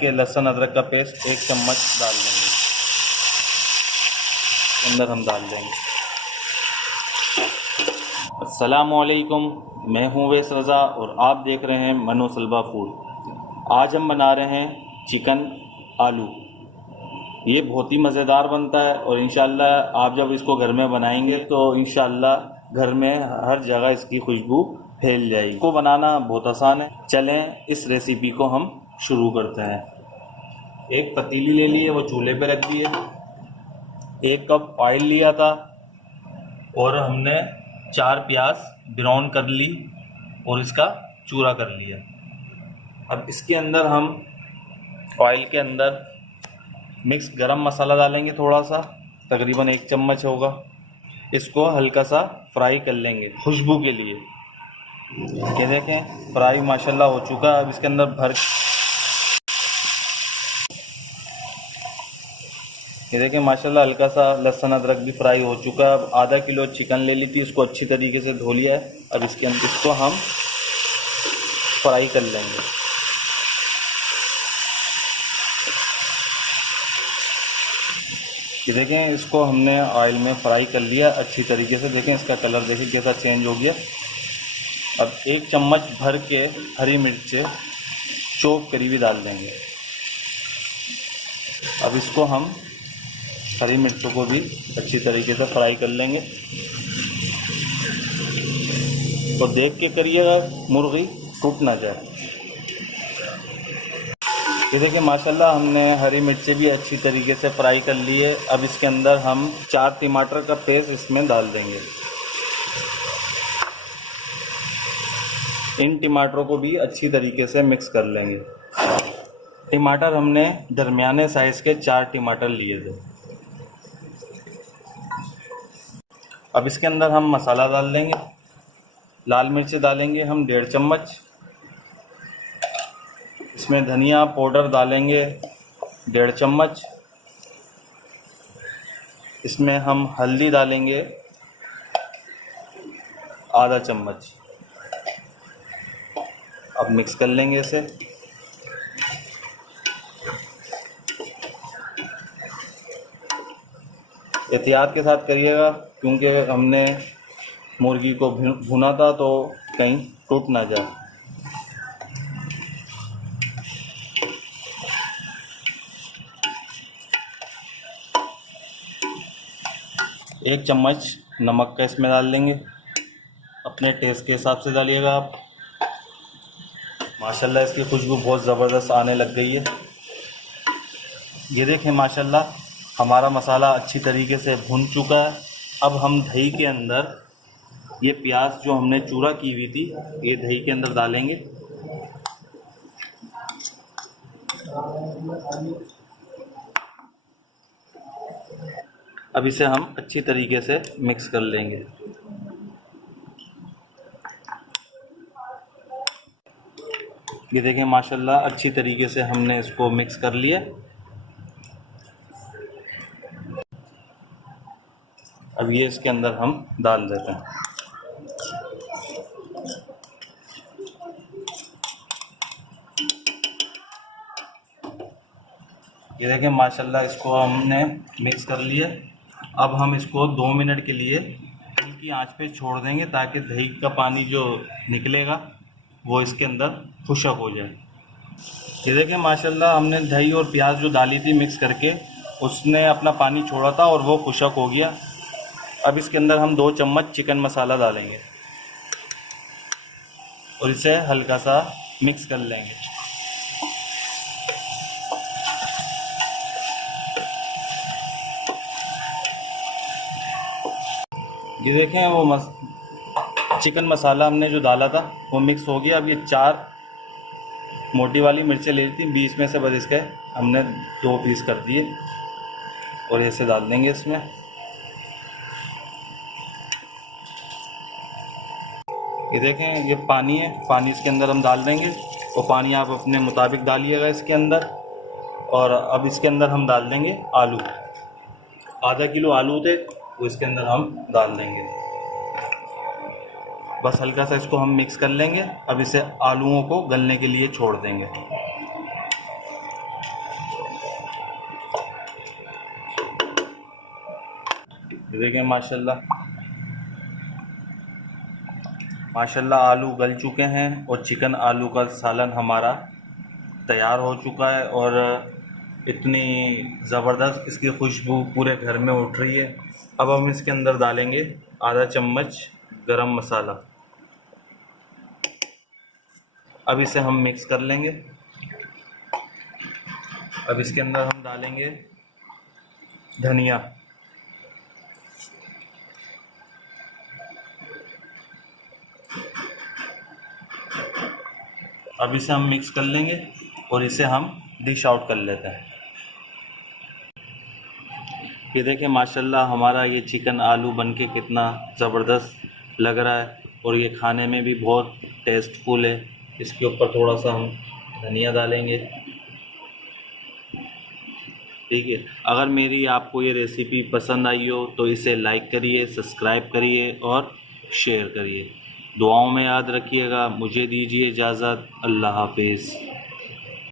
के लहसुन अदरक का पेस्ट 1 चम्मच डाल देंगे, अंदर हम डाल देंगे। अस्सलामुअलैकुम, मैं हूँ वैस रज़ा और आप देख रहे हैं मनोसलबा फूड। आज हम बना रहे हैं चिकन आलू। ये बहुत ही मज़ेदार बनता है और इंशाअल्लाह आप जब इसको घर में बनाएंगे तो इंशाअल्लाह घर में हर जगह इसकी खुशबू फैल जाएगी। इसको बनाना बहुत आसान है। चलें इस रेसिपी को हम शुरू करते हैं। एक पतीली ले ली है, वो चूल्हे पे रख दी है। 1 कप ऑयल लिया था और हमने 4 प्याज ब्राउन कर ली और इसका चूरा कर लिया। अब इसके अंदर हम ऑयल के अंदर मिक्स गरम मसाला डालेंगे, थोड़ा सा, तकरीबन 1 चम्मच होगा। इसको हल्का सा फ्राई कर लेंगे खुशबू के लिए। ये देखें फ्राई माशाल्लाह हो चुका है। अब इसके अंदर ये देखें माशाल्लाह हल्का सा लहसुन अदरक भी फ्राई हो चुका है। अब आधा किलो चिकन ले ली थी, उसको अच्छी तरीके से धो लिया है। अब इसके अंदर इसको हम फ्राई कर लेंगे। ये देखें इसको हमने ऑयल में फ्राई कर लिया अच्छी तरीके से। देखें इसका कलर देखें कैसा चेंज हो गया। अब 1 चम्मच भर के हरी मिर्च चॉप करी भी डाल देंगे। अब इसको हम हरी मिर्चों को भी अच्छी तरीके से फ्राई कर लेंगे। तो देख के करिएगा मुर्गी टूट ना जाए। ये देखिए माशाल्लाह हमने हरी मिर्चें भी अच्छी तरीके से फ्राई कर ली है। अब इसके अंदर हम 4 टमाटर का पेस्ट इसमें डाल देंगे। इन टमाटरों को भी अच्छी तरीके से मिक्स कर लेंगे। टमाटर हमने दरमियाने साइज़ के 4 टमाटर लिए थे। अब इसके अंदर हम मसाला डाल देंगे। लाल मिर्च डालेंगे हम 1.5 चम्मच। इसमें धनिया पाउडर डालेंगे 1.5 चम्मच। इसमें हम हल्दी डालेंगे आधा चम्मच। अब मिक्स कर लेंगे इसे। एहतियात के साथ करिएगा क्योंकि हमने मुर्गी को भुना था तो कहीं टूट ना जाए। एक चम्मच नमक का इसमें डाल लेंगे, अपने टेस्ट के हिसाब से डालिएगा आप। माशाल्लाह इसकी खुशबू बहुत ज़बरदस्त आने लग गई है। ये देखें माशाल्लाह हमारा मसाला अच्छी तरीके से भुन चुका है। अब हम दही के अंदर ये प्याज जो हमने चूरा की हुई थी ये दही के अंदर डालेंगे। अब इसे हम अच्छी तरीके से मिक्स कर लेंगे। ये देखें माशाल्लाह अच्छी तरीके से हमने इसको मिक्स कर लिया। अब ये इसके अंदर हम डाल देते हैं। ये देखें माशाल्लाह इसको हमने मिक्स कर लिया। अब हम इसको 2 मिनट के लिए हल्की आंच पे छोड़ देंगे ताकि दही का पानी जो निकलेगा वो इसके अंदर खुशक हो जाए। ये देखें माशाल्लाह हमने दही और प्याज जो डाली थी मिक्स करके उसने अपना पानी छोड़ा था और वो खुशक हो गया। अब इसके अंदर हम 2 चम्मच चिकन मसाला डालेंगे और इसे हल्का सा मिक्स कर लेंगे। ये देखें वो चिकन मसाला हमने जो डाला था वो मिक्स हो गया। अब ये 4 मोटी वाली मिर्चें ले ली थी, बीच में से बस इसके हमने 2 पीस कर दिए और ऐसे डाल देंगे इसमें। ये देखें ये पानी है, पानी इसके अंदर हम डाल देंगे और पानी आप अपने मुताबिक डालिएगा इसके अंदर। और अब इसके अंदर हम डाल देंगे आलू। आधा किलो आलू थे वो इसके अंदर हम डाल देंगे। बस हल्का सा इसको हम मिक्स कर लेंगे। अब इसे आलूओं को गलने के लिए छोड़ देंगे। ये देखें माशाल्लाह माशाल्लाह आलू गल चुके हैं और चिकन आलू का सालन हमारा तैयार हो चुका है और इतनी ज़बरदस्त इसकी खुशबू पूरे घर में उठ रही है। अब हम इसके अंदर डालेंगे आधा चम्मच गरम मसाला। अब इसे हम मिक्स कर लेंगे। अब इसके अंदर हम डालेंगे धनिया। अब इसे हम मिक्स कर लेंगे और इसे हम डिश आउट कर लेते हैं। ये देखें माशाल्लाह हमारा ये चिकन आलू बनके कितना ज़बरदस्त लग रहा है और ये खाने में भी बहुत टेस्टफुल है। इसके ऊपर थोड़ा सा हम धनिया डालेंगे। ठीक है, अगर मेरी आपको ये रेसिपी पसंद आई हो तो इसे लाइक करिए, सब्सक्राइब करिए और शेयर करिए। दुआओं में याद रखिएगा। मुझे दीजिए इजाज़त। अल्लाह हाफिज़।